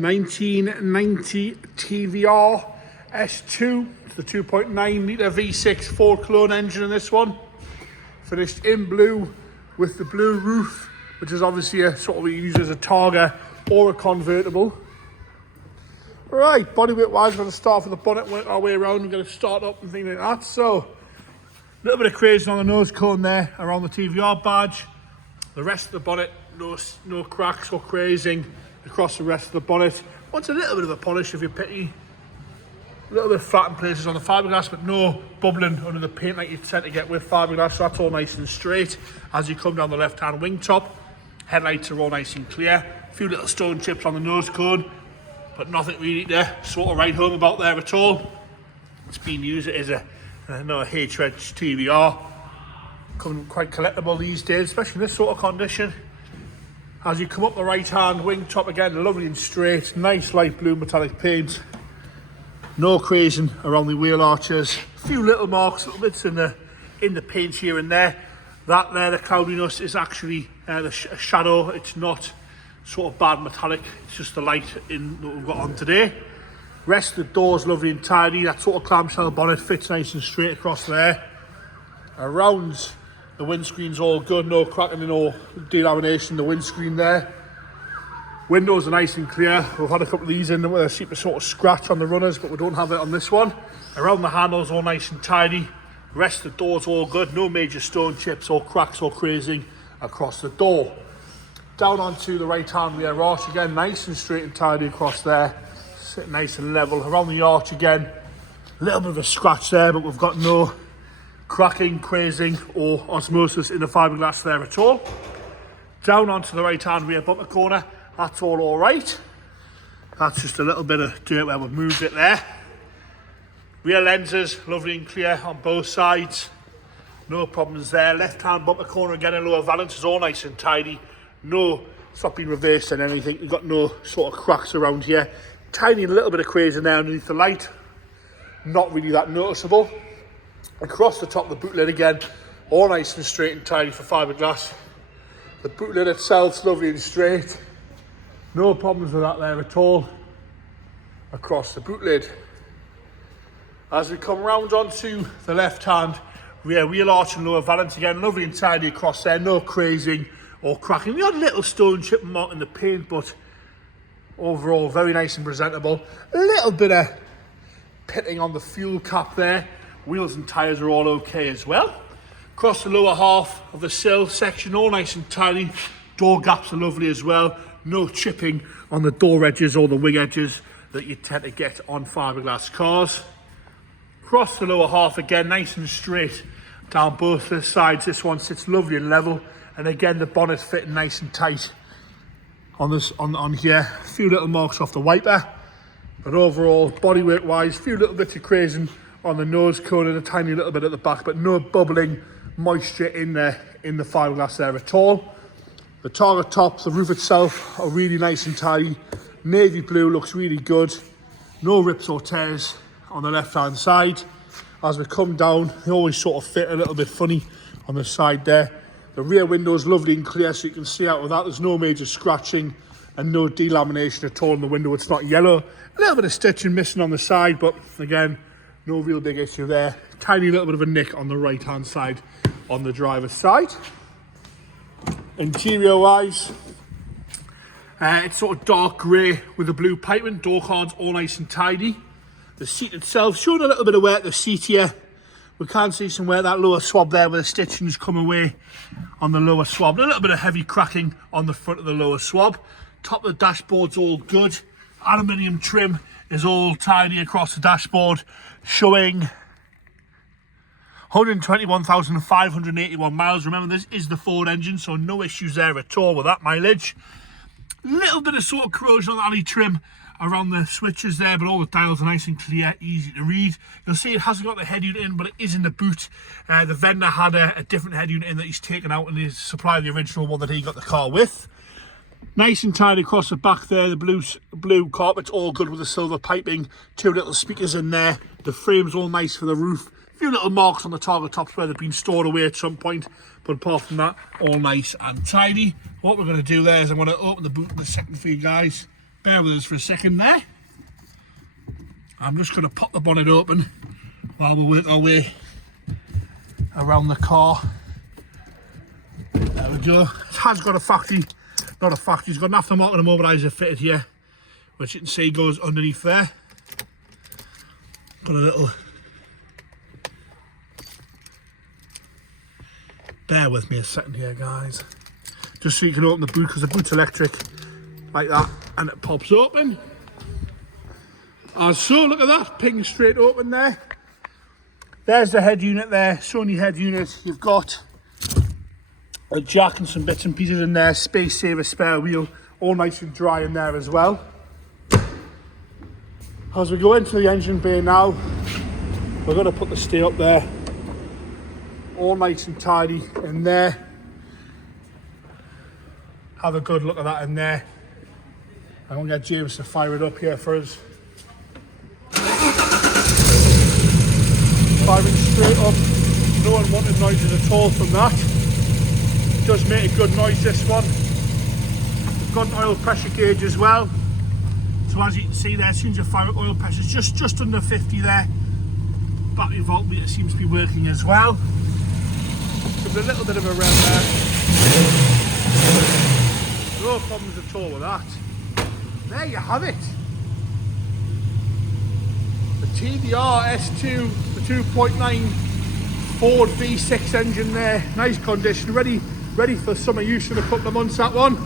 1990 Tvr S2. It's the 2.9 litre V6 4-clone engine in this one. Finished in blue with the blue roof, which is obviously a sort of used as a Targa or a convertible. Right, bodyweight wise, we're going to start with the bonnet, work our way around. We're going to start up and things like that. So, a little bit of crazing on the nose cone there around the TVR badge. The rest of the bonnet, no cracks or crazing across the rest of the bonnet. Wants a little bit of a polish if you pity. A little bit of flattened places on the fiberglass, but no bubbling under the paint like you tend to get with fiberglass. So that's all nice and straight. As you come down the left-hand wing top, headlights are all nice and clear. A few little stone chips on the nose cone, but nothing really to sort of write home about there at all. It's been used as a H-Reg TVR. Coming quite collectible these days, especially in this sort of condition. As you come up the right-hand wing top again, lovely and straight, nice light blue metallic paint. No crazing around the wheel arches. A few little marks, little bits in the paint here and there. That there, the cloudiness, is actually a shadow. It's not sort of bad metallic. It's just the light in that we've got on today. Rest of the door's lovely and tidy. That sort of clamshell bonnet fits nice and straight across there. Around the windscreen's all good, no cracking, no delamination. The windscreen there. Windows are nice and clear. We've had a couple of these in with a super sort of scratch on the runners, but we don't have it on this one. Around the handles, all nice and tidy. Rest of the door's all good. No major stone chips or cracks or crazing across the door. Down onto the right-hand rear arch again, nice and straight and tidy across there. Sitting nice and level. Around the arch again, a little bit of a scratch there, but we've got no cracking, crazing or osmosis in the fiberglass there at all. Down onto the right-hand rear bumper corner. That's all right. That's just a little bit of dirt where we've moved it there. Rear lenses, lovely and clear on both sides. No problems there. Left-hand bumper corner again in lower valance is all nice and tidy. No, it's not been reversed and anything. You've got no sort of cracks around here. Tiny little bit of crazing there underneath the light. Not really that noticeable. Across the top of the boot lid again, all nice and straight and tidy for fiberglass. The boot lid itself's lovely and straight. No problems with that there at all. Across the boot lid. As we come round onto the left hand rear wheel arch and lower valance again, lovely and tidy across there, no crazing or cracking. We had a little stone chip mark in the paint, but overall very nice and presentable. A little bit of pitting on the fuel cap there. Wheels and tyres are all okay as well. Across the lower half of the sill section, all nice and tidy. Door gaps are lovely as well. No chipping on the door edges or the wing edges that you tend to get on fiberglass cars. Across the lower half again, nice and straight down both the sides. This one sits lovely and level, and again the bonnet fitting nice and tight on this on here. A few little marks off the wiper, but overall bodyweight wise, a few little bits of crazing on the nose cone and a tiny little bit at the back, but no bubbling moisture in the fiberglass there at all. The Targa top, the roof itself are really nice and tidy. Navy blue looks really good. No rips or tears on the left hand side. As we come down, they always sort of fit a little bit funny on the side there. The rear window is lovely and clear, so you can see out of that. There's no major scratching and no delamination at all in the window. It's not yellow. A little bit of stitching missing on the side, but again, no real big issue there. Tiny little bit of a nick on the right hand side on the driver's side. Interior wise, it's sort of dark grey with the blue piping. Door cards all nice and tidy. The seat itself showing a little bit of wear at the seat here. We can see some wear that lower swab there where the stitching's come away on the lower swab. A little bit of heavy cracking on the front of the lower swab. Top of the dashboard's all good. Aluminium trim is all tidy across the dashboard, showing 121,581 miles. Remember, this is the Ford engine, so no issues there at all with that mileage. Little bit of sort of corrosion on the alley trim around the switches there, but all the dials are nice and clear, easy to read. You'll see it hasn't got the head unit in, but it is in the boot. The vendor had a different head unit in that he's taken out and he's supplied the original one that he got the car with. Nice and tidy across the back there. The blue carpet's all good with the silver piping. Two little speakers in there. The frame's all nice for the roof. A few little marks on the Targa tops where they've been stored away at some point, but apart from that, all nice and tidy. What we're going to do there is I'm going to open the boot in a second for you guys Bear with us for a second there. I'm just going to pop the bonnet open while we work our way around the car. There we go. It has got a factory, not a factory, it's got an aftermarket immobiliser fitted here, which you can see goes underneath there. Got a little, bear with me a second here guys, just so you can open the boot, because the boot's electric, like that, and it pops open. As so, look at that, ping straight open there. There's the head unit there, Sony head unit. You've got a jack and some bits and pieces in there, space saver spare wheel, all nice and dry in there as well. As we go into the engine bay now, we're going to put the stay up there, all nice and tidy in there. Have a good look at that in there. I'm going to get James to fire it up here for us. Firing straight up, no unwanted noises at all from that. It does make a good noise, this one. We've got an oil pressure gauge as well. So as you can see there, as soon as you fire it, oil pressure is just under 50 there. Battery voltmeter seems to be working as well. There's a little bit of a rev there. No problems at all with that. There you have it. The Tvr S2, the 2.9 Ford V6 engine there. Nice condition, ready for summer use in a couple of months, that one.